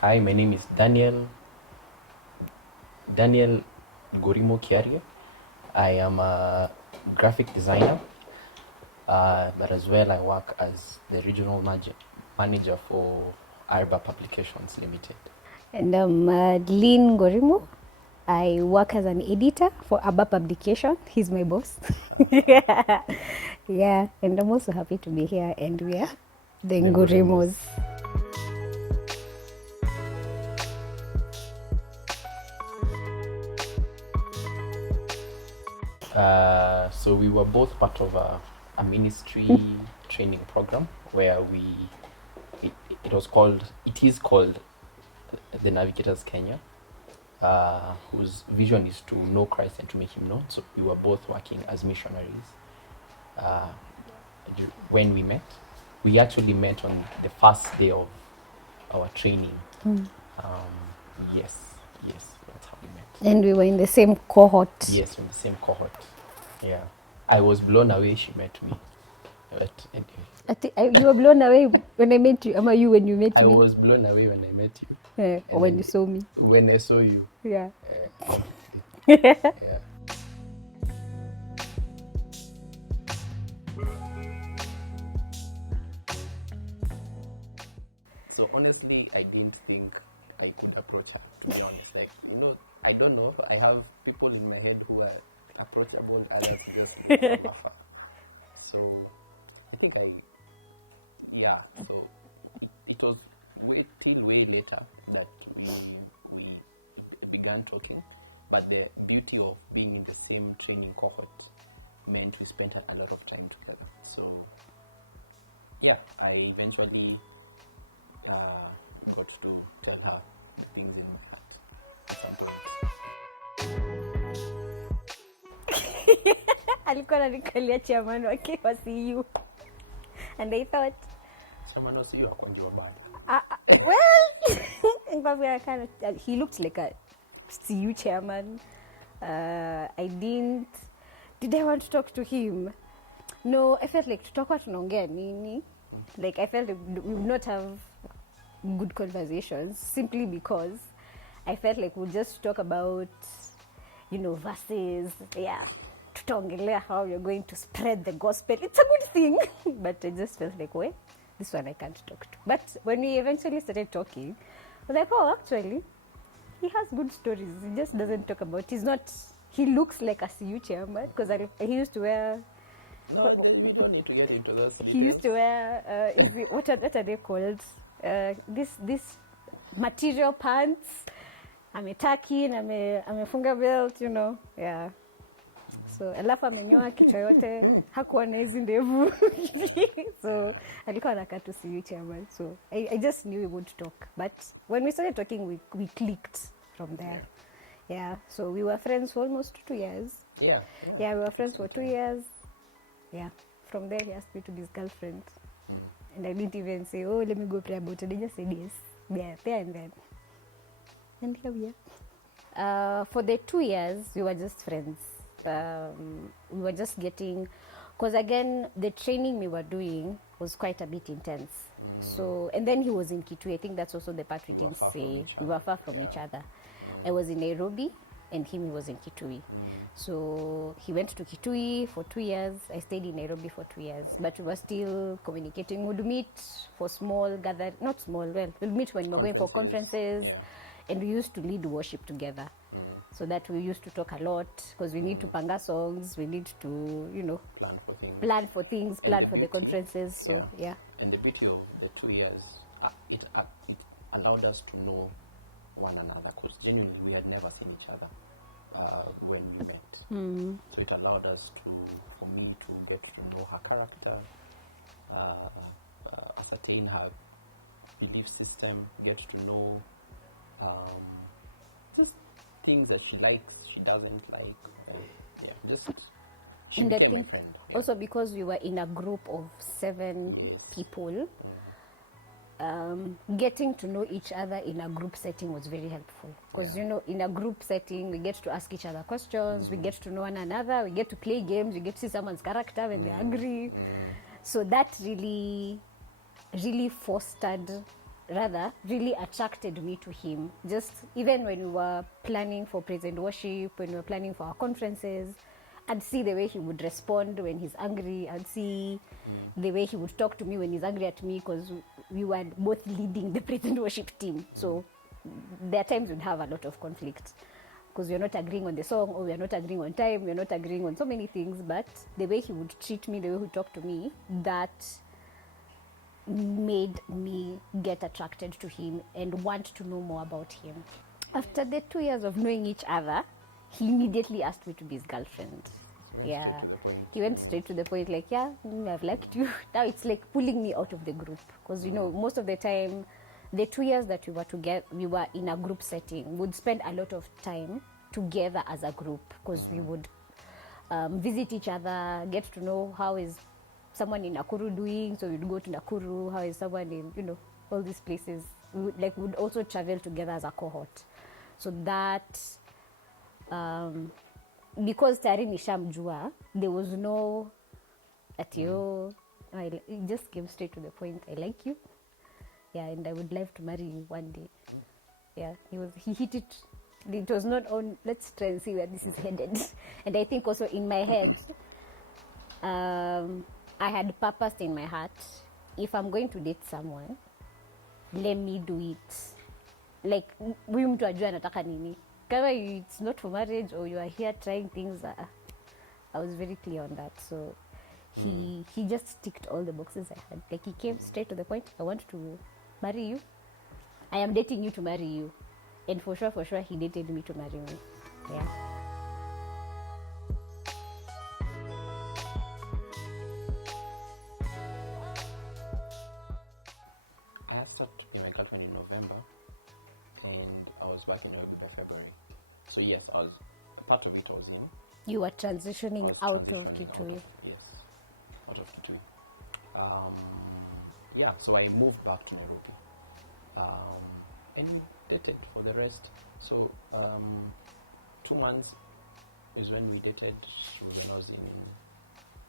Hi, my name is Daniel Ngurimu. I am a graphic designer, but as well I work as the regional manager for Arba Publications Limited. And I'm Lynn Ngurimu. I work as an editor for Abba Publication. He's my boss. Yeah, and I'm also happy to be here. And we are the Ngurimus. So we were both part of a ministry training program where it is called the Navigators Kenya, whose vision is to know Christ and to make him known. So we were both working as missionaries. When we met, we actually met on the first day of our training. Yes, that's how we met. And we were in the same cohort. Yes, in the same cohort. Yeah, I was blown away. She met me, but anyway. You were blown away when I met you. Am I you when you met me? I was blown away when I met you. Or when you saw me. When I saw you. Yeah. Completely. Yeah. So honestly, I didn't think I could approach her, to be honest. Like, I don't know. I have people in my head who are approachable, others just look from afar. So I think so it was way later that we began talking, but the beauty of being in the same training cohort meant we spent a lot of time together. So yeah, I eventually got to tell her the things in my heart at some point. Alikuwa ananikalia chairman wake wa CU. And I thought chairman wa CU akwangi wabaya. He looked like a CU chairman. Did I want to talk to him? No, I felt like tutakuwa tunaongea nini? Like I felt like we would not have good conversations simply because I felt like we'll just talk about, verses. Yeah, tutaongelea how you're going to spread the gospel. It's a good thing. But I just felt like, wait, this one I can't talk to. But when we eventually started talking, I was like, oh, actually, he has good stories. He just doesn't talk about. He looks like a CU chairman because he used to wear. No, we don't need to get into those details. He used to wear, what are they called? This material pants. Ametaki na amefunga belt, yeah. So alafu amenyoa kichwa yote, hakuwa na hizi ndevu. So alikuwa anakaa tu CU chairman. So I just knew we would talk. But when we started talking, we clicked from there. Yeah. So we were friends for almost 2 years. Yeah, we were friends for 2 years. Yeah. From there, he asked me to be his girlfriend. And I didn't even say, oh, let me go pray about it. I just said yes. There and then. And here we are. For the 2 years, we were just friends. Yeah. We were just getting... Because again, the training we were doing was quite a bit intense. So, and then he was in Kitui. I think that's also the part we were far from each other. We were far from each other. I was in Nairobi. And him was in Kitui. So he went to Kitui for 2 years. I stayed in Nairobi for 2 years. But we were still communicating. We'd meet for small gatherings, not small, we'd meet when we went for conferences. Yeah. And we used to lead worship together. So that we used to talk a lot because we need to panga songs, we need to, plan for things. And the beauty, conferences. So, yeah. And the beauty of the 2 years, it allowed us to know one another because genuinely we had never seen each other when we met. So it allowed us for me to get to know her character, ascertain her belief system, get to know just things that she likes, she doesn't like. She became my friend. Yeah. Also because we were in a group of 7 people. Getting to know each other in a group setting was very helpful because in a group setting we get to ask each other questions, we get to know one another, we get to play games, we get to see someone's character when they're angry. So that really fostered rather really attracted me to him. Just even when we were planning for praise and worship, when we were planning for our conferences, I'd see the way he would respond when he's angry. I'd see the way he would talk to me when he's angry at me, because we were both leading the praise and worship team. So there are times we'd have a lot of conflict because we're not agreeing on the song, or we're not agreeing on time, we're not agreeing on so many things. But the way he would treat me, the way he would talk to me, that made me get attracted to him and want to know more about him. After the 2 years of knowing each other, he immediately asked me to be his girlfriend. Just went straight to the point. He went straight to the point, like, yeah, I've liked you. Now it's like pulling me out of the group, because you know, most of the time, the 2 years that we were together, we were in a group setting. We'd spend a lot of time together as a group, because we would visit each other, get to know how is someone in Nakuru doing. So we'd go to Nakuru. How is someone in, you know, all these places? We'd also travel together as a cohort. So that, because tayari nishamjua, there was no at it just came straight to the point. I like you, yeah, and I would love to marry you one day. Yeah, he hit it. It was not on, let's try and see where this is headed. And I think also in my head, I had purposed in my heart, if I'm going to date someone, let me do it like huyu mtu ajue anataka nini. Kama it's not for marriage, or you are here trying things, I was very clear on that. So he just ticked all the boxes I had. Like, he came straight to the point. I want to marry you. I am dating you to marry you. And for sure, he dated me to marry me. Yeah. I asked her to be my girlfriend in November, and I was back in Nairobi by February. So yes, I was part of it. I was in. You were transitioning. I was transitioning out of Kitui. Yeah, so I moved back to Nairobi, and we dated for the rest. So 2 months is when we dated, when I was in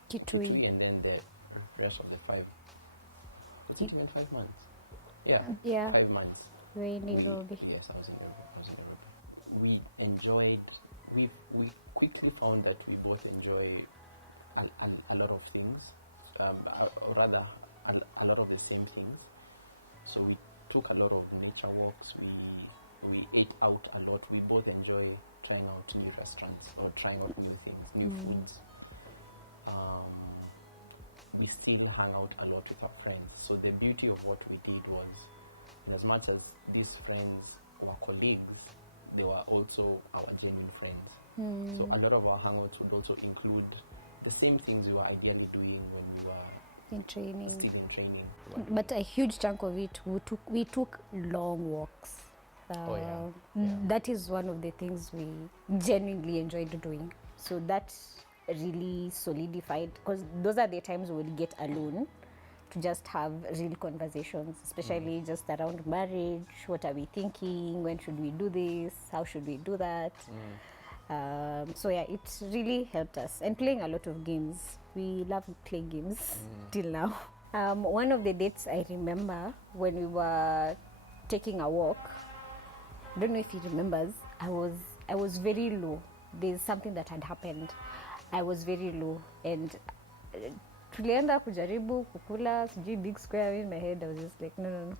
Kitui, and then the rest of the 5. Was it even 5 months? Yeah. 5 months. Yes, I was in Nairobi. We enjoyed. We quickly found that we both enjoy a lot of things, or rather a lot of the same things. So we took a lot of nature walks. We ate out a lot. We both enjoy trying out new restaurants or trying out new things, new foods. We still hang out a lot with our friends. So the beauty of what we did was, in as much as these friends were colleagues, they were also our genuine friends. So a lot of our hangouts would also include the same things we were ideally doing when we were still in training. But a huge chunk of it, we took long walks. That is one of the things we genuinely enjoyed doing. So that really solidified, because those are the times we would get alone to just have real conversations, especially just around marriage. What are we thinking? When should we do this? How should we do that? So yeah, it really helped us. And playing a lot of games. We love playing games till now. One of the dates I remember, when we were taking a walk, I don't know if he remembers, I was very low. There's something that had happened. I was very low, and tulienda kujaribu kukula sijui big square. In my head I was just like, no.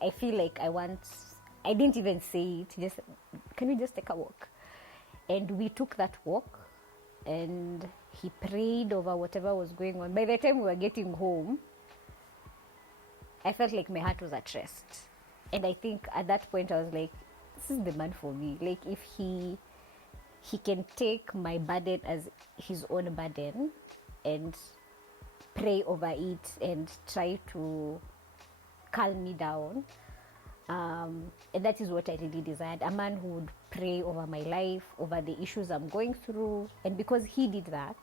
I feel like I didn't even say it, just, can we just take a walk? And we took that walk, and he prayed over whatever was going on. By the time we were getting home, I felt like my heart was at rest. And I think at that point I was like, this is the man for me. Like, if he can take my burden as his own burden and pray over it and try to calm me down. And that is what I really desired. A man who would pray over my life, over the issues I'm going through. And because he did that,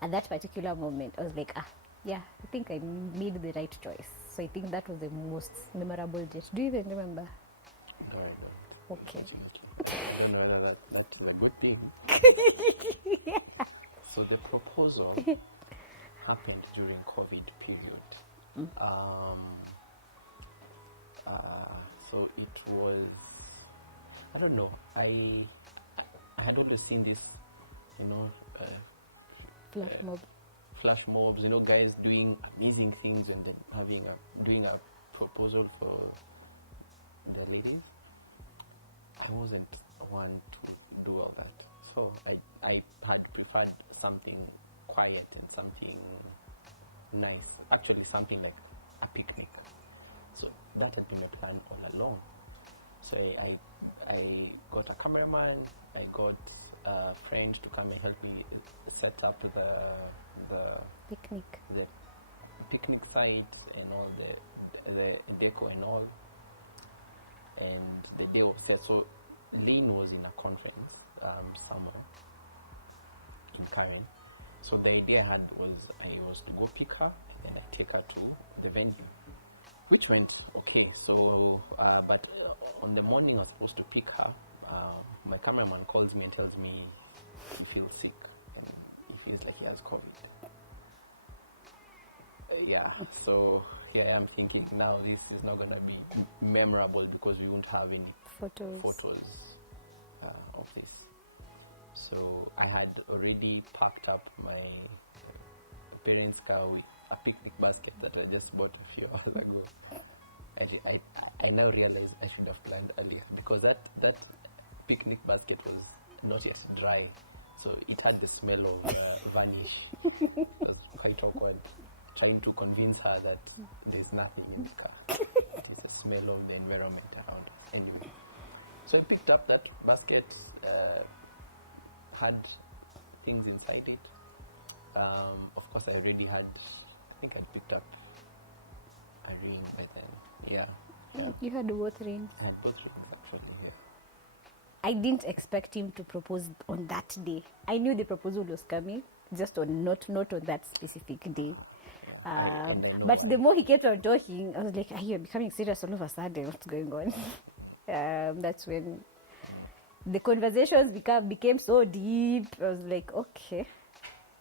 at that particular moment, I was like, yeah, I think I made the right choice. So I think that was the most memorable date. Do you even remember? No, I don't, unfortunately. I don't know whether that is a good thing. Yeah. So the proposal happened during COVID period. So it was, I don't know. I had always seen this, you know, Flash mob. flash mobs, you know, guys doing amazing things and then doing a proposal for the ladies. I wasn't one to do all that. So I had preferred something quiet and something nice. Actually, something like a picnic. So that had been my plan all along. So I got a cameraman. I got a friend to come and help me set up the Picnic. the picnic site and all the deco and all. And the day was set. So Lynn was in a conference somewhere in Karen. So the idea I had was I was to go pick her and then I take her to the venue, which went okay. So, but on the morning I was supposed to pick her, my cameraman calls me and tells me he feels sick and he feels like he has COVID. Yeah, so here I am thinking now this is not going to be memorable because we won't have any photos of this. So I had already packed up my parents' car with a picnic basket that I just bought a few hours ago. I now realize I should have planned earlier because that picnic basket was not yet dry. So it had the smell of varnish. It was quite awkward trying to convince her that there's nothing in the car. It is the smell of the environment around us. Anyway, so I picked up that basket, had things inside it. Of course, I already had, I think I'd picked up a ring by then. Yeah. You had both rings. I had both rings actually here. I didn't expect him to propose on that day. I knew the proposal was coming, just on not on that specific day. Yeah, I know but why. the more he kept on talking, I was like, "Are you becoming serious all of a sudden? What's going on?" That's when the conversations became so deep. I was like, "Okay,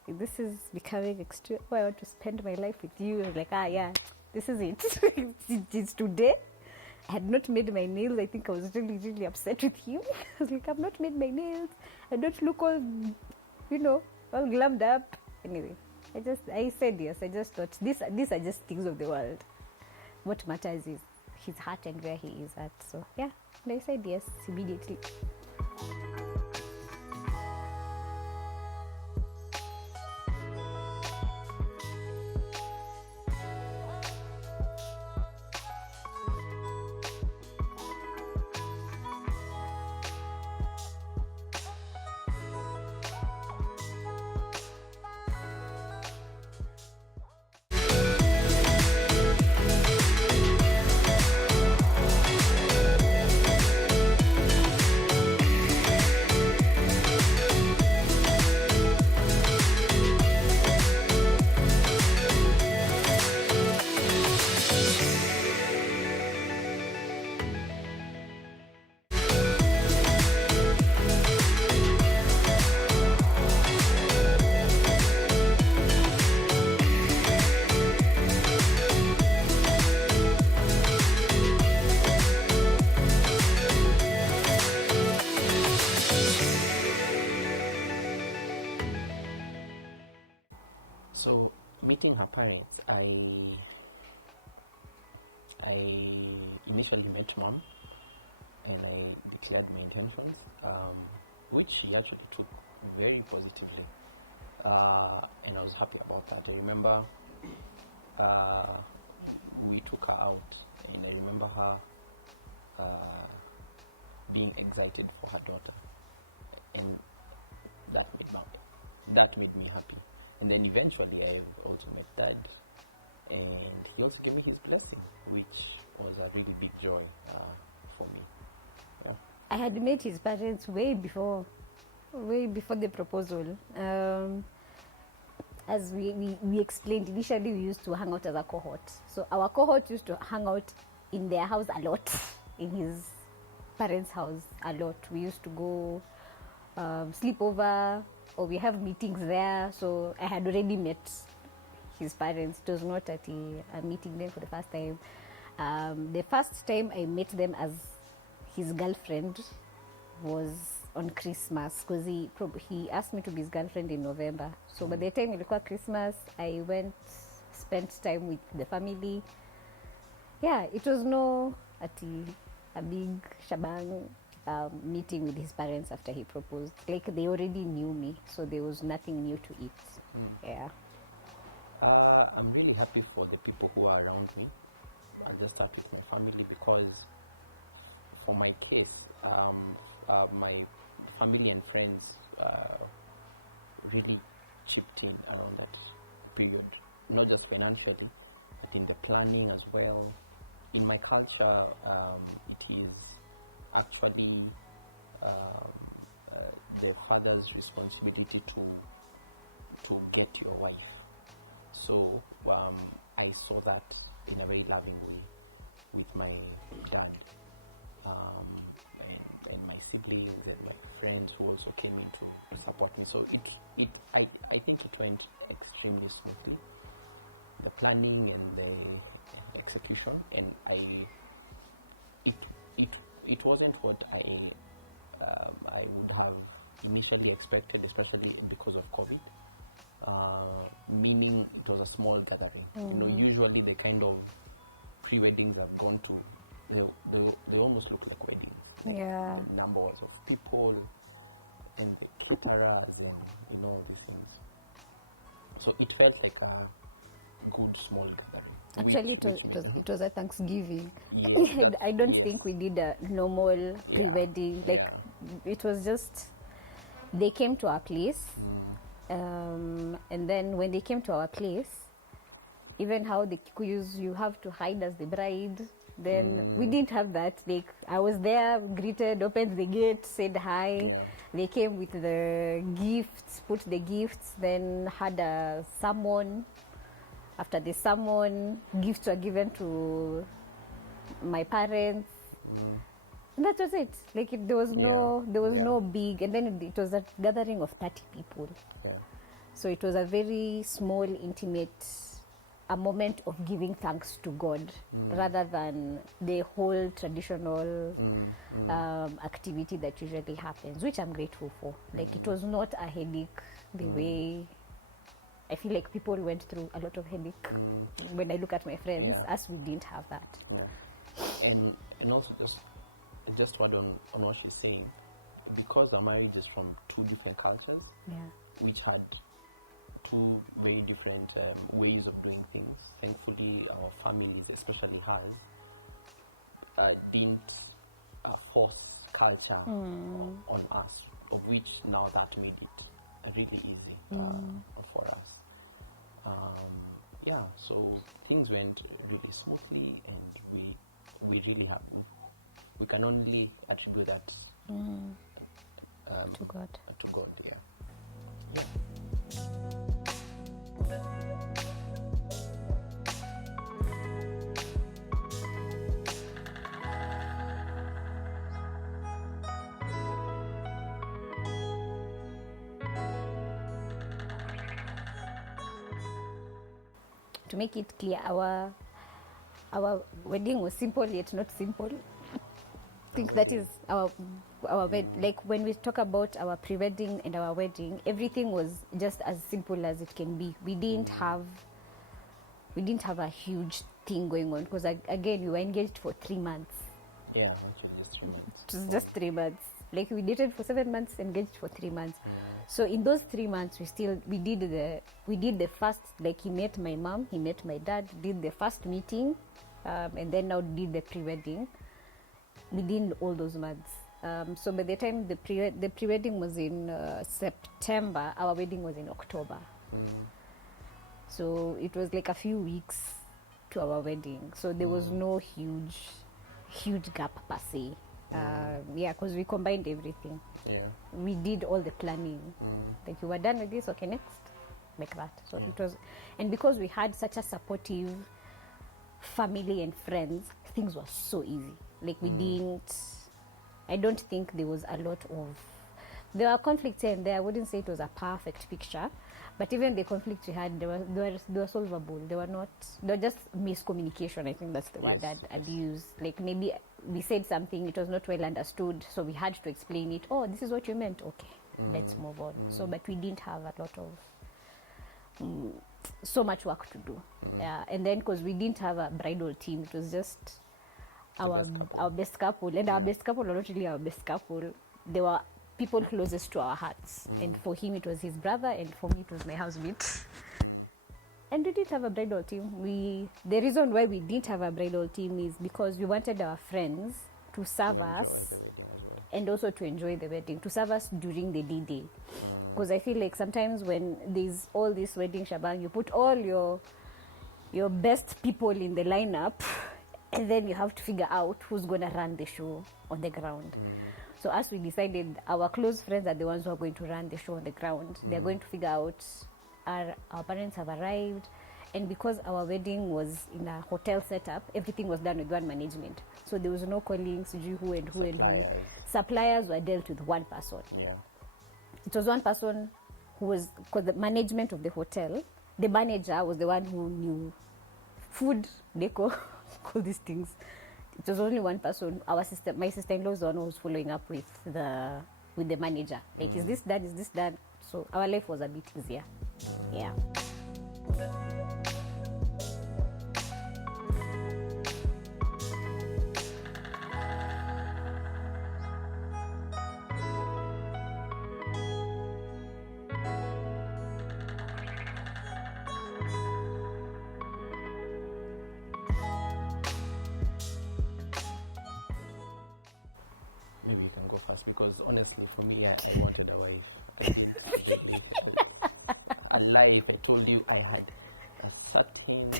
this is becoming extreme. Oh, I want to spend my life with you." I was like, yeah, this is it. It's today. I had not made my nails. I think I was really, really upset with him. I was like, I've not made my nails. I don't look all, all glammed up. Anyway, I said yes. I just thought, these are just things of the world. What matters is his heart and where he is at. So, yeah, and I said yes immediately. So meeting her parents, I initially met mom and I declared my intentions, which she actually took very positively, and I was happy about that. I remember we took her out and I remember her being excited for her daughter, and that made me happy. And then eventually I also met dad, and he also gave me his blessing, which was a really big joy for me. Yeah. I had met his parents way before the proposal. As we explained, initially we used to hang out as a cohort. So our cohort used to hang out in their house a lot, in his parents' house a lot. We used to go sleep over, or we have meetings there. So I had already met his parents. It was not at a meeting there for the first time. The first time I met them as his girlfriend was on Christmas, because he asked me to be his girlfriend in November. So by the time ilikuwa Christmas, I went, spent time with the family. Yeah, it was no a big shabang meeting with his parents after he proposed. Like, they already knew me, so there was nothing new to it. Yeah. I'm really happy for the people who are around me. I'll just start with my family, because for my case, my family and friends really chipped in around that period, not just financially, but in the planning as well. In my culture, it is actually the father's responsibility to get your wife. So I saw that in a very loving way with my dad, and my siblings and my friends who also came in to support me. So I think it went extremely smoothly, the planning and the execution, and it wasn't what I would have initially expected, especially because of COVID. Meaning it was a small gathering. Usually the kind of pre-weddings I've gone to, they almost look like weddings, like the numbers of people and the caterers and all these things. So it felt like a good small gathering. Actually, which made it was a Thanksgiving. Yes, that's I don't yes. think we did a normal pre-wedding. Like, it was just, they came to our place, and then when they came to our place, even how the Kikuyus, you have to hide as the bride. Then we didn't have that. Like, I was there, greeted, opened the gate, said hi. Yeah. They came with the gifts, put the gifts, then had a sermon. After the sermon, gifts were given to my parents. That was it. Like, there was no big, and then it was a gathering of 30 people. Yeah. So it was a very small, intimate, a moment of giving thanks to God, rather than the whole traditional activity that usually happens, which I'm grateful for. Like, it was not a headache the way I feel like people went through a lot of headache. When I look at my friends, as we didn't have that. Yeah, and also just to add on what she's saying, because our marriage is from two different cultures, which had two very different ways of doing things. Thankfully, our families, especially hers, didn't force culture on us, of which now that made it really easy for us. So things went really smoothly, and we really we can only attribute that to God. Yeah. To make it clear, our wedding was simple yet not simple. I think that is our like, when we talk about our pre-wedding and our wedding, everything was just as simple as it can be. We didn't have a huge thing going on, because again, we were engaged for 3 months. Yeah, actually just 3 months. Just 3 months. Like, we dated for 7 months, engaged for 3 months. So in those 3 months, we did the first, like, he met my mom, he met my dad, did the first meeting, and then now did the pre-wedding within all those months. So by the time the pre-wedding was in September, our wedding was in October. So it was like a few weeks to our wedding. So there was no huge gap per se. Because we combined everything. Yeah, we did all the planning. Like, we were done with this, okay, next, like that. So it was, and because we had such a supportive family and friends, things were so easy. Like, I don't think there was a lot of, there were conflicts in there. I wouldn't say it was a perfect picture, But even the conflicts we had, they were solvable. They were just miscommunication. I think that's the word I'd use. Like maybe we said something, it was not well understood, so we had to explain it. Oh, this is what you meant. Okay, let's move on. So, but we didn't have a lot of so much work to do. Yeah, and then because we didn't have a bridal team, it was just the best couple. Our best couple, and our best couple were not really our best couple. They were people closest to our hearts. And for him, it was his brother, and for me, it was my housemate. And we didn't have a bridal team. The reason why we didn't have a bridal team is because we wanted our friends to serve us. To enjoy the wedding as well. And also to enjoy the wedding, to serve us during the D-Day. Because I feel like sometimes when there's all this wedding shabang, you put all your best people in the lineup, and then you have to figure out who's going to run the show on the ground. So as we decided, our close friends are the ones who are going to run the show on the ground. They're going to figure out, our parents have arrived. And because our wedding was in a hotel setup, everything was done with one management. So there was no calling who and who. Suppliers. Suppliers were dealt with one person. Yeah. It was one person who was, because the management of the hotel, the manager was the one who knew food, decor, all these things. It was only one person. My sister-in-law was the one who was following up with the manager. Like, is this done? Is this done? So our life was a bit easier. Yeah. Maybe you can go first, because honestly, for me, I wanted a wife. I didn't really a life. I told you I had a certain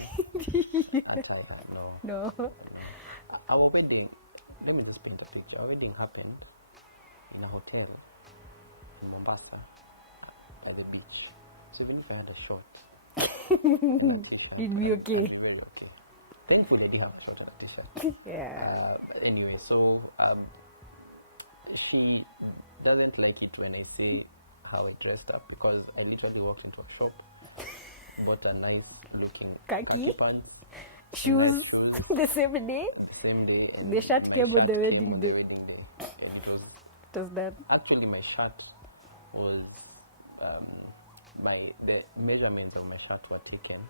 attire. No. Our wedding. Let me just paint a picture. Our wedding happened in a hotel in Mombasa, by the beach. So even if I had a short and a t-shirt, I'd be very okay. Thankfully, I did have a short and a t-shirt. Yeah. But anyway, so. She doesn't like it when I say how I dressed up, because I literally walked into a shop, bought a nice looking khaki pants, some nice shoes. The same day, and my shirt came on the wedding day. And it was that. Actually, my shirt was, the measurements of my shirt were taken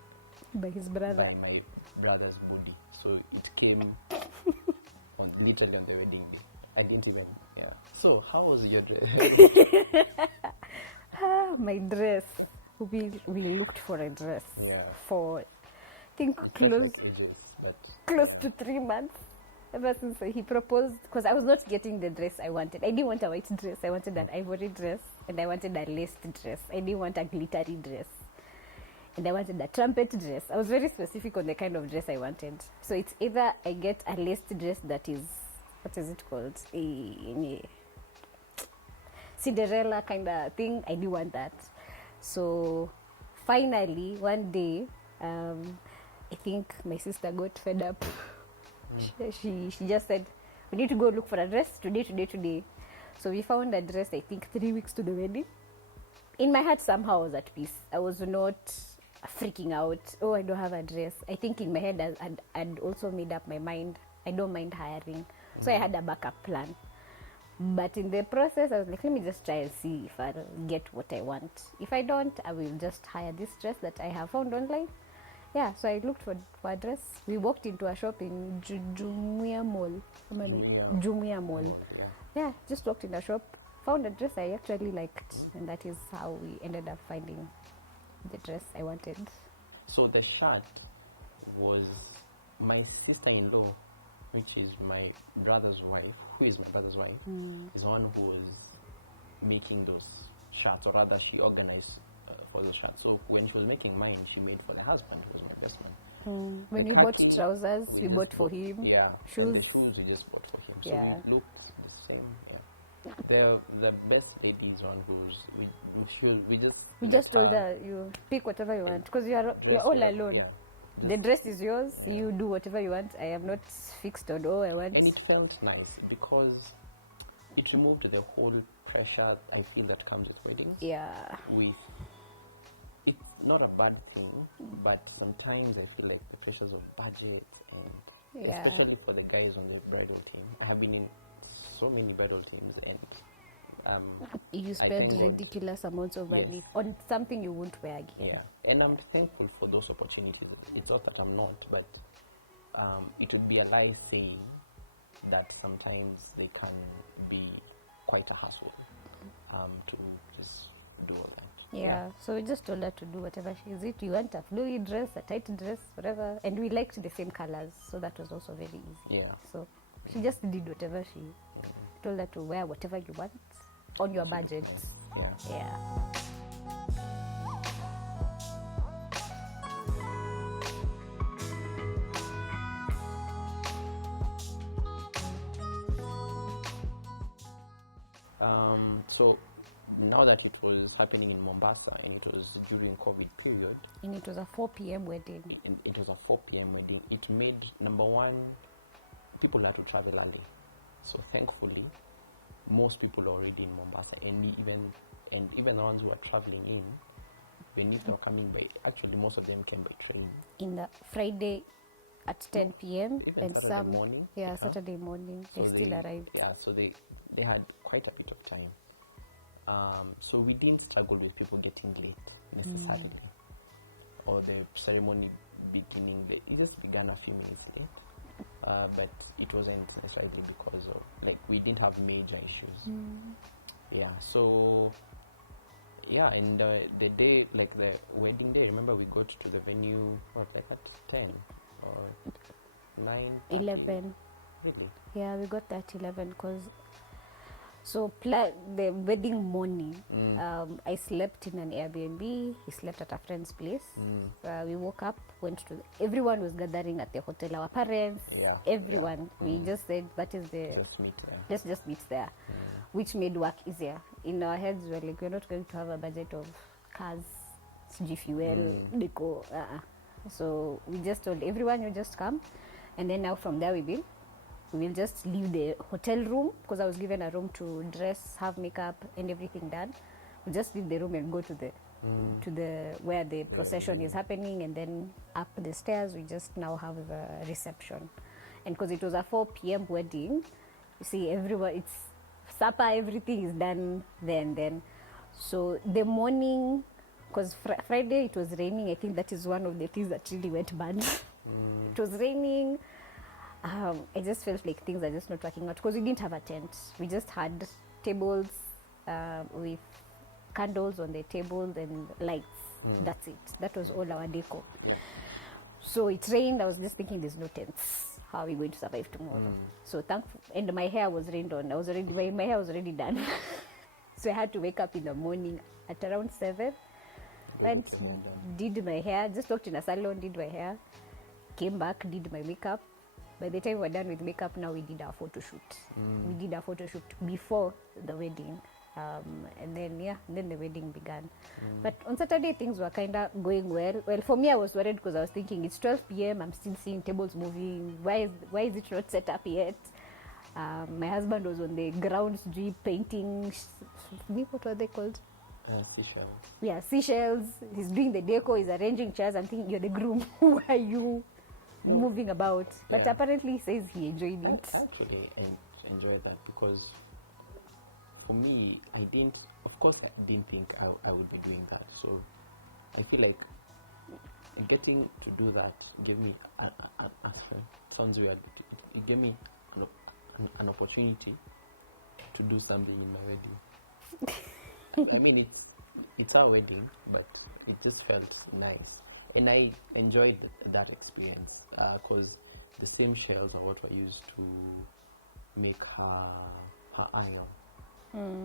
by my brother's body. So it came literally on the wedding day. I didn't even, So, how was your dress? My dress. We looked for a dress. Yeah. For, I think it felt like ages, but close to 3 months. Ever since he proposed, because I was not getting the dress I wanted. I didn't want a white dress. I wanted an ivory dress, and I wanted a laced dress. I didn't want a glittery dress. And I wanted a trumpet dress. I was very specific on the kind of dress I wanted. So it's either I get a laced dress that is, what is it called? A Cinderella kind of thing. I do want that. So finally, one day, I think my sister got fed up. She just said, we need to go look for a dress today. So we found a dress, I think 3 weeks to the wedding. In my heart, somehow I was at peace. I was not freaking out. Oh, I don't have a dress. I think in my head, I'd also made up my mind. I don't mind hiring. So I had a backup plan. But in the process, I was like, let me just try and see if I'll get what I want. If I don't, I will just hire this dress that I have found online. Yeah, so I looked for a dress. We walked into a shop in Jumuia Mall. Jumuia Mall. Yeah. Yeah, just walked in a shop, found a dress I actually liked. And that is how we ended up finding the dress I wanted. So the shirt was my sister-in-law, which is my brother's wife, is one who was making those shirts, or rather she organized for those shirts. So when she was making mine, she made for the husband, who was my best man. The khaki, trousers, we just bought for him. Yeah, shoes. And the shoes we just bought for him. So we looked the same. Yeah, the best lady is one who's we just let her. You pick whatever you want, because you're all alone. Yeah. The dress is yours. Yeah. You do whatever you want. I am not fixed on all I want. And it felt nice because it removed the whole pressure I feel that comes with weddings. Yeah. With it's not a bad thing, but sometimes I feel like the pressures of budget and especially for the guys on the bridal team. I have been in so many bridal teams, and You I spend thank God. ridiculous amounts of Yes. money on something you won't wear again. Yeah, and I'm thankful for those opportunities. It's not that I'm not, but it would be a lie saying that sometimes they can be quite a hassle to just do all that. Yeah. So we just told her to do whatever she is. You want a flowy dress, a tight dress, whatever. And we liked the same colors, so that was also very easy. Yeah. So she just did whatever she told her to wear, whatever you want on your It should budget. look nice. Yeah. Yeah. So now that it was happening in Mombasa and it was during COVID period, And it was a 4 p.m. wedding. it was a 4 p.m. wedding. It made, number one, people had to travel early. So thankfully, most people are already in Mombasa, and even the ones who are traveling in, even if they were coming by, actually most of them came by train. In the Friday at 10 No, p.m. even and Saturday morning. Yeah, Saturday morning. So still they arrived. so they had quite a bit of time. So we didn't struggle with people getting late necessarily, or the ceremony beginning late. It just began a few minutes late, but it wasn't necessarily because of, like, we didn't have major issues. Yeah, so yeah, and the day, like the wedding day, remember we got to the venue like at 10 or 9:30. 11. Really? Yeah, we got that 11 because the wedding morning, I slept in an Airbnb. We slept at a friend's place. We woke up, everyone was gathering at the hotel. Our parents, everyone. We just said that is the just meet there. Just meet there, which made work easier. In our heads, we're like, we're not going to have a budget of cars, fuel, deco. So we just told everyone, you just come, and then now from there we will just leave the hotel room, because I was given a room to dress, have makeup, and everything done. We just leave the room and go to the where the procession is happening, and then up the stairs we just now have a reception. And because it was a 4 p.m. wedding, you see, everyone, it's supper, everything is done then. So the morning, because Friday it was raining, I think that is one of the things that really went bad. It was raining. I just felt like things are just not working out, because we didn't have a tent. We just had tables with candles on the tables and lights. That's it. That was all our deco. Yeah. So it rained. I was just thinking, there's no tents. How are we going to survive tomorrow? So and my hair was rained on. My hair was already done. So I had to wake up in the morning at around 7. Go get your hair done. Did my hair. Just walked in a salon, did my hair. Came back, did my makeup. By the time we were done with makeup, now we did our photo shoot. We did our photo shoot before the wedding. And then the wedding began. But on Saturday, things were kind of going well. Well, for me, I was worried because I was thinking, it's 12 p.m. I'm still seeing tables moving. Why is it not set up yet? My husband was on the grounds, painting. What were they called? Seashells. Yeah, seashells. He's doing the deco. He's arranging chairs. I'm thinking, you're the groom. Who are you? Moving about. But apparently he says he enjoyed it. I actually enjoyed that, because for me, I didn't think I would be doing that. So I feel like getting to do that gave me it sounds weird, but it gave me an opportunity to do something in my wedding. I mean, it's our wedding, but it just felt nice, and I enjoyed that experience, because the same shells are what were used to make her aisle.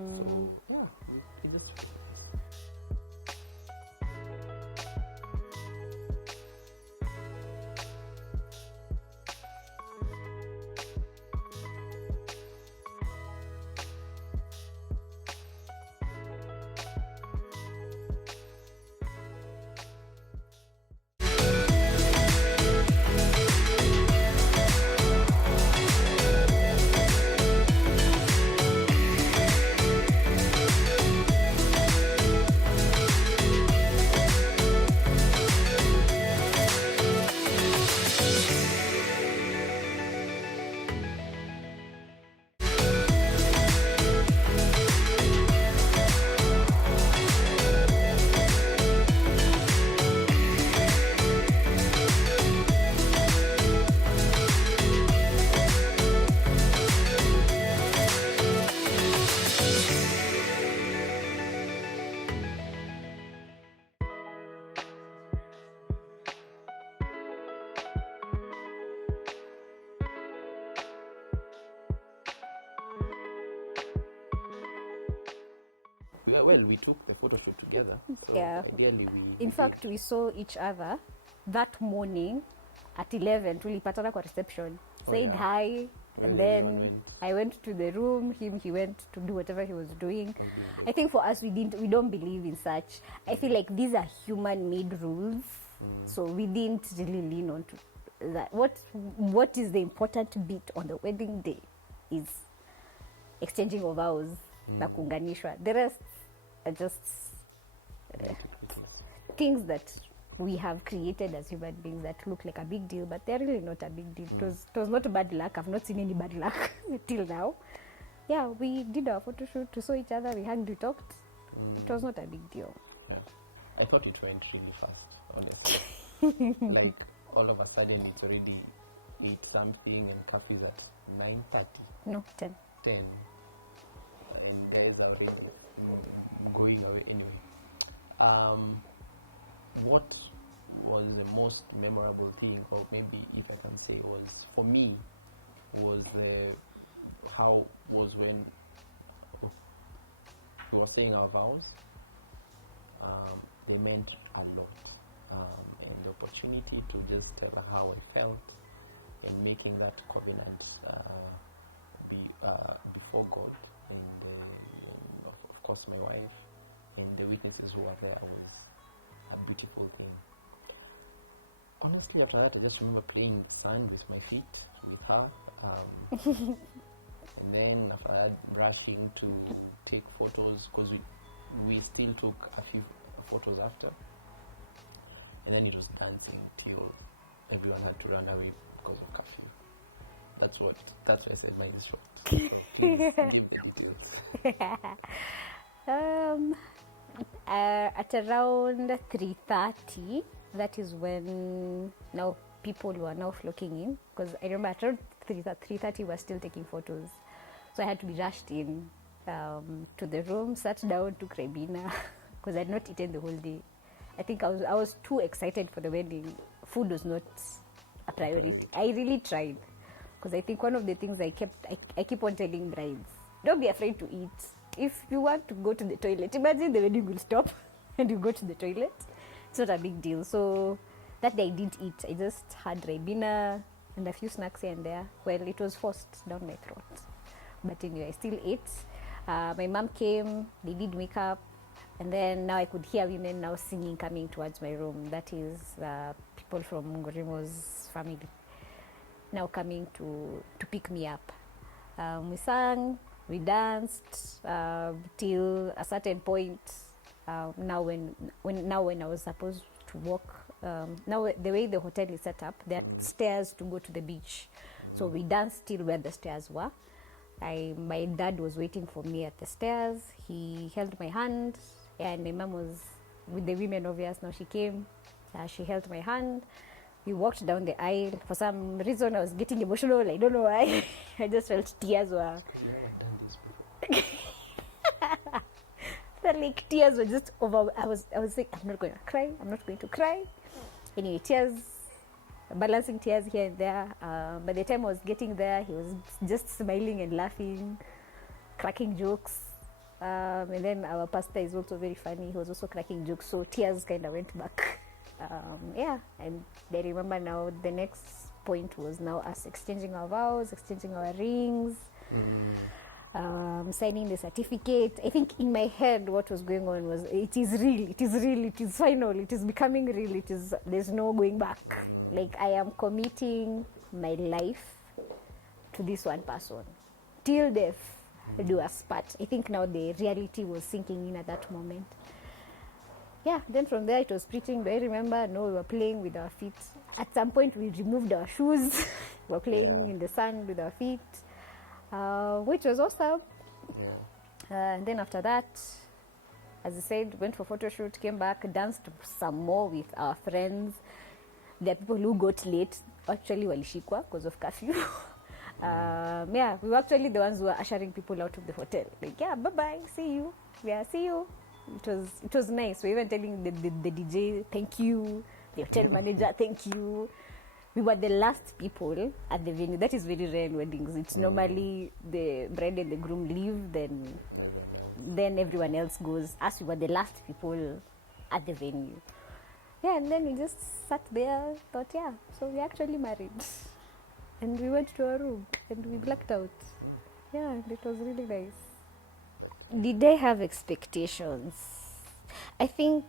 So yeah, it just felt nice. we took the photo shoot together. So Yeah. ideally we In fact, did. we saw each other that morning at 11. Tulipatana kwa reception. Oh, Said yeah. hi. When and then everyone went. I went to the room. He went to do whatever he was doing. I was doing I think for us, we don't believe in such. I feel like these are human-made rules, so we didn't really lean on to that. What is the important bit on the wedding day is exchanging of vows, na kuunganishwa. The rest are just nitty-gritties. things that we have created as human beings that look like a big deal, but they're really not a big deal. It was not bad luck. I've not seen any bad luck till now. Yeah, we did our photo shoot, we saw each other, we hugged, we talked. It was not a big deal. Yeah. I thought it went really fast, honestly. Like, all of a sudden, it's already 8 something and coffee's at 9:30, No, 10. 10. And guys are already going away anyway. What was the most memorable thing, or maybe if I can say was, for me, was when we were saying our vows. They meant a lot. And the opportunity to just tell her how I felt and making that covenant before God and of course my wife and the witnesses who were there was a beautiful thing. Honestly, after that, I just remember playing in the sand with my feet with her. And then after that, rushing to take photos, because we still took a few photos after. And then it was dancing till everyone had to run away because of curfew. That's why I said mine is short. So please give the details. At around 3:30, that is when now people were now flocking in, because I remember at around 3:30 we were still taking photos, so I had to be rushed in to the room, sat down, took Ribena because I'd not eaten the whole day. I think I was too excited for the wedding. Food was not a priority. I really tried, because I think one of the things I keep on telling brides, don't be afraid to eat. If you want to go to the toilet, imagine the wedding will stop and you go to the toilet. It's not a big deal. So that day I didn't eat. I just had Ribena and a few snacks here and there. Well, it was forced down my throat. But anyway, I still ate. My mom came, they did makeup, and then now I could hear women now singing coming towards my room. That is people from Ngurimu's family now coming to pick me up. We sang, we danced till a certain point. Now when I was supposed to walk, now the way the hotel is set up, there are stairs to go to the beach. So we danced till where the stairs were. My dad was waiting for me at the stairs. He held my hand, and my mom was with the women obvious. Now she came, she held my hand. We walked down the aisle. For some reason, I was getting emotional. I don't know why. I just felt tears were. Because you've never done this before. That like tears were just over. I was saying, I'm not going to cry. I'm not going to cry. Anyway, tears, balancing tears here and there. By the time I was getting there, he was just smiling and laughing, cracking jokes. And then our pastor is also very funny. He was also cracking jokes. So tears kind of went back. Yeah, and I remember now the next point was now us exchanging our vows, exchanging our rings, signing the certificate. I think in my head what was going on was it is real, it is final, it is becoming real, there's no going back. Like I am committing my life to this one person till death do us part. I think now the reality was sinking in at that moment. Yeah, then from there it was preaching. I remember, we were playing with our feet. At some point we removed our shoes. We were playing in the sand with our feet, which was awesome. Yeah. And then after that, as I said, went for photo shoot, came back, danced some more with our friends. There are people who got late, actually walishikwa because of curfew. Yeah, we were actually the ones who were ushering people out of the hotel. Like, yeah, bye-bye, see you. Yeah, see you. It was nice. We were even telling the DJ, thank you. The hotel manager, thank you. we were the last people at the venue. That is very rare in weddings. It's normally the bride and the groom leave, then everyone else goes. As we were the last people at the venue. Yeah, and then we just sat there, thought, yeah, so we actually married. And we went to our room and we blacked out. Yeah, it was really nice. But Did they have expectations? I think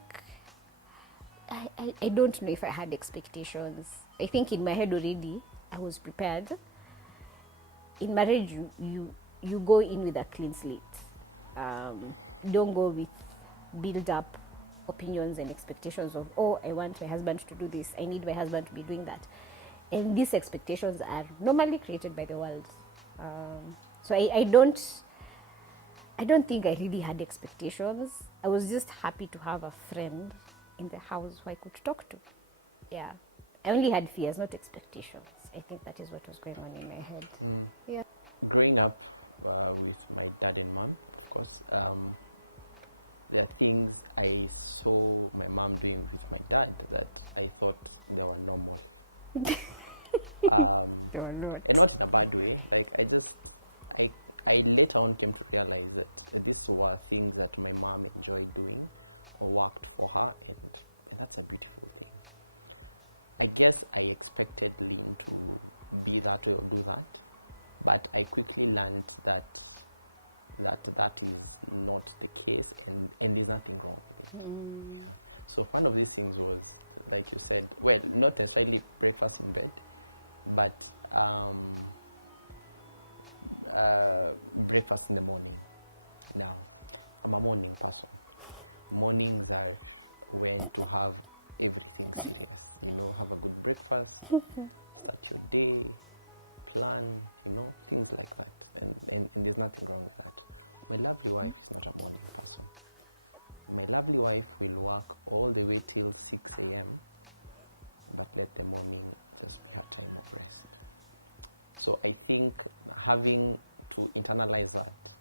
I don't know if I had expectations. I think in my head already I was prepared. In marriage, you go in with a clean slate. You don't go with build up opinions and expectations of, oh, I want my husband to do this, I need my husband to be doing that. And these expectations are normally created by the world. So I don't think I really had expectations. I was just happy to have a friend in the house who I could talk to. Yeah. I only had fears, not expectations. I think that is what was going on in my head. Yeah. growing up with my dad and mom, of course, there are things I saw my mom doing with my dad that I thought they were normal. They were not. And not in a bad way. Like I later on came to realize that these were things that my mom enjoyed doing or worked for her, and that's a beautiful thing. I guess I expected Lynn to be that way or do that, but I quickly learned that is not the case, and there's nothing wrong with it. Yeah. So one of these things was, like you said, well, not necessarily breakfast in bed, but breakfast in the morning. Now, I'm a morning person. Mornings are when to have everything serious. Have a good breakfast, start your day, plan, things like that. And there's nothing wrong with that. My lovely wife is not a morning person. My lovely wife will work all the way till 6 a.m., but let the morning just be her time of rest. So I think having to internalize that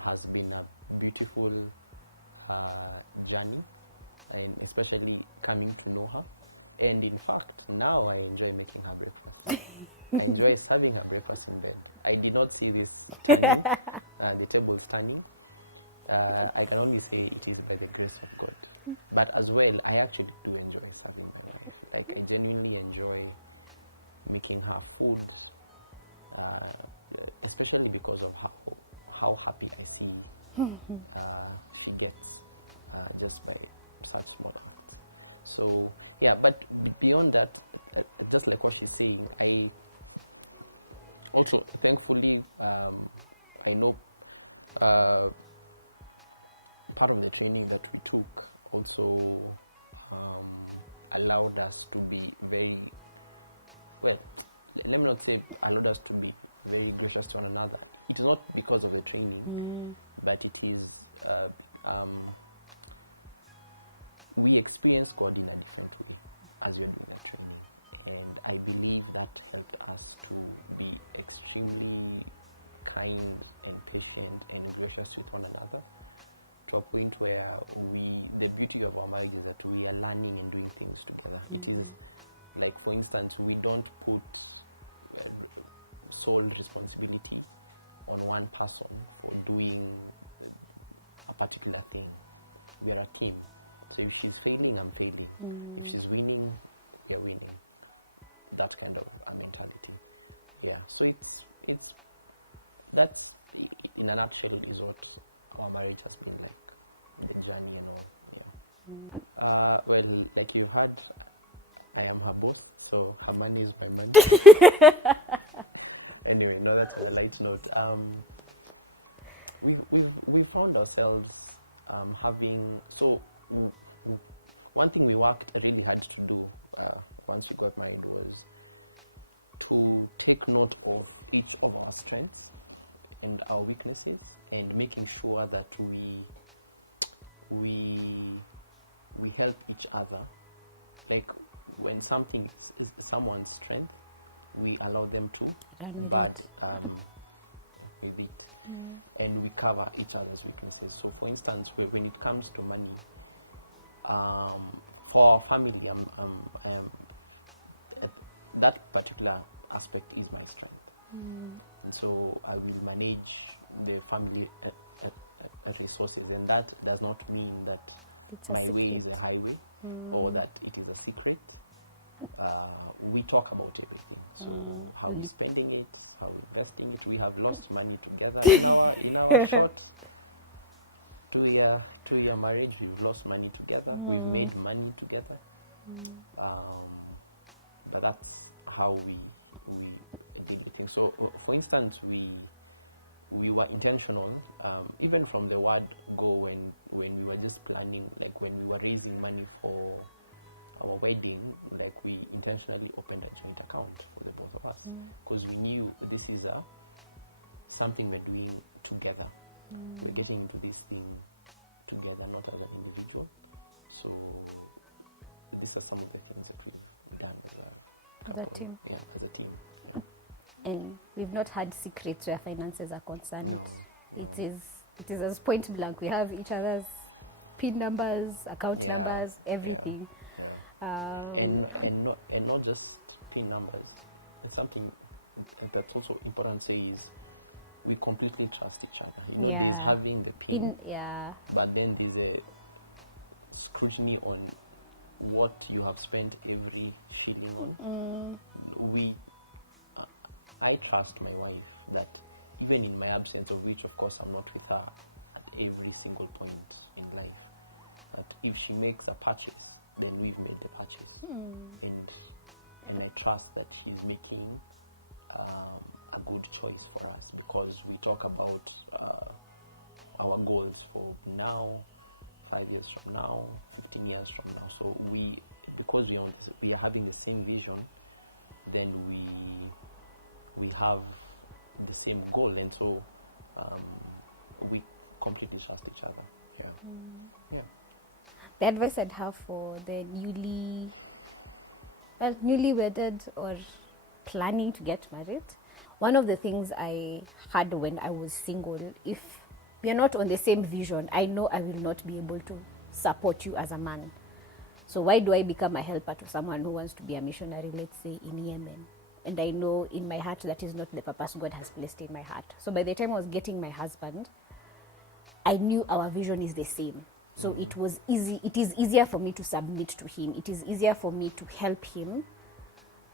has been a beautiful journey, and especially coming to know her. And in fact, now I enjoy making her breakfast. I enjoy serving her breakfast in bed. I did not see this turning, the tables turning. I can only say it is by the grace of God. But as well, I actually do enjoy serving my wife. Like, I genuinely enjoy making her food, especially because of how happy I see she gets just by such small acts. So yeah, but beyond that, just like what she's saying, I also thankfully I know part of the training that we took also allowed us to be very well. Let me not say allowed us to be very gracious to one another. It is not because of the training, but it is we experience God in a different way as we are doing that training. And I believe that helped us to be extremely kind and patient and gracious with one another, to a point where the beauty of our marriage is that we are learning and doing things together. It is like, for instance, we don't put sole responsibility on one person for doing a particular thing. We are a team. So if she's failing, I'm failing. If she's winning, we are winning. That kind of a mentality. Yeah. So that's in a nutshell is what our marriage has been like, the journey and all. Yeah. Well, like you've heard, I am her boss, so her money is my money. Anyway, no, that's on a light note. We've found ourselves having, so one thing we worked really hard to do once we got married was to take note of each of our strengths and our weaknesses, and making sure that we help each other. Like, when something is someone's strength, we allow them to bad with it, and we cover each other's weaknesses. So, for instance, when it comes to money, for our family, that particular aspect is my strength. And so I will manage the family resources, and that does not mean that my way is a highway or that it is a secret. We talk about everything. So how we're spending it, how we're investing it. We have lost money together in our short 2-year marriage. We've lost money together. We've made money together. But that's how we deal with things. So, for instance, we were intentional, even from the word go, when we were just planning, like when we were raising money for our wedding, like we intentionally opened a joint account for the both of us, because we knew this is something we're doing together. We're getting into this thing together, not as an individual. So these are some of the things that we've done as a couple, as a team. And we've not had secrets where finances are concerned. No. It is as point blank. We have each other's PIN numbers, account numbers, everything. And not just PIN numbers. It's something that's also important to say is we completely trust each other. There's having the PIN, but then there's a scrutiny on what you have spent every shilling on. I trust my wife that even in my absence, of which of course I'm not with her at every single point in life, that if she makes a purchase, then we've made the purchase. And I trust that she's making a good choice for us, because we talk about our goals for now, 5 years from now, 15 years from now. So because we are having the same vision, then we have the same goal, and so we completely trust each other. The advice I'd have for the newly wedded or planning to get married, one of the things I had when I was single, if we are not on the same vision, I know I will not be able to support you as a man. So why do I become a helper to someone who wants to be a missionary, let's say in Yemen? And I know in my heart that is not the purpose God has placed in my heart. So by the time I was getting my husband, I knew our vision is the same. So it was easy. It is easier for me to submit to him. It is easier for me to help him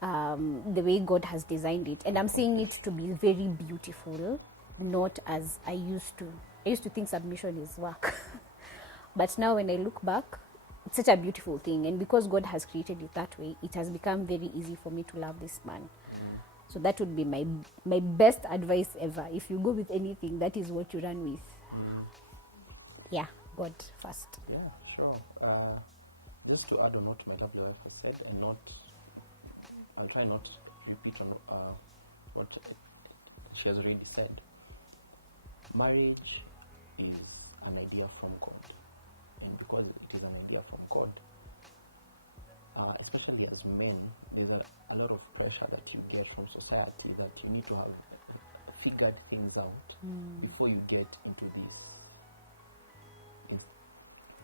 the way God has designed it. And I'm saying it to be very beautiful, not as I used to. I used to think submission is work. But now when I look back, it's such a beautiful thing. And because God has created it that way, it has become very easy for me to love this man. So that would be my best advice ever. If you go with anything, that is what you run with. God first. Yeah, sure. Just to add on what my lovely wife has said, and I'll try not to repeat on what she has already said. Marriage is an idea from God. And because it is an idea from God, especially as men, there's a lot of pressure that you get from society that you need to have figured things out before you get into this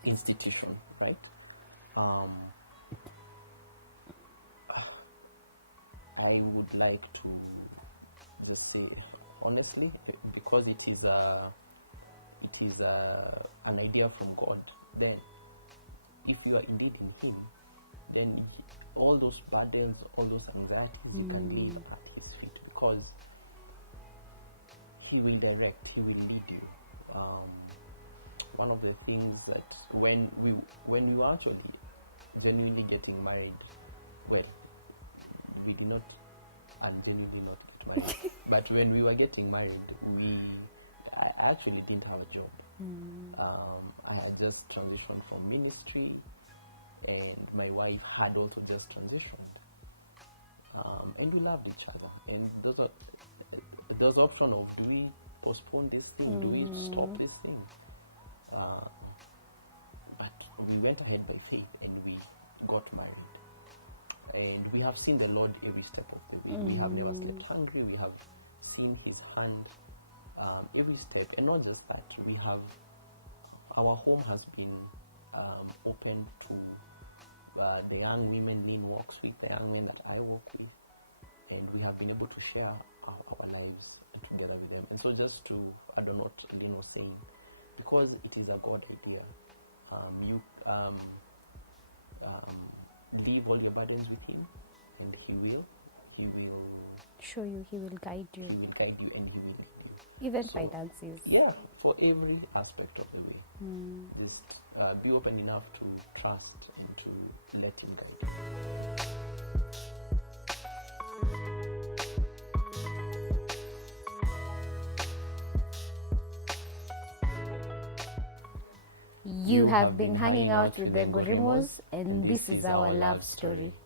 institution, right? I would like to just say honestly, because it is an idea from God, then if you are indeed in him, then all those burdens, all those anxieties, you can leave at his feet, because he will direct, he will lead you. One of the things that when we were actually genuinely getting married, well, we did not genuinely not get married, but when we were getting married, I actually didn't have a job. I had just transitioned from ministry, and my wife had also just transitioned. And we loved each other. And there's option of, do we postpone this thing? Do we stop this thing? But we went ahead by faith, and we got married. And we have seen the Lord every step of the way. We have never slept hungry. We have seen his hand every step. And not just that, our home has been open to the young women Lynn walks with, the young men that I walk with, and we have been able to share our lives together with them. And so just to add on what Lynn was saying, because it is a God idea, you leave all your burdens with him, and he will Show you, he will guide you. he will guide you and he will lead you. Even So, finances. yeah, for every aspect of the way. Just be open enough to trust and to let him guide you. You have been hanging out with the Ngurimos, and this is our love story.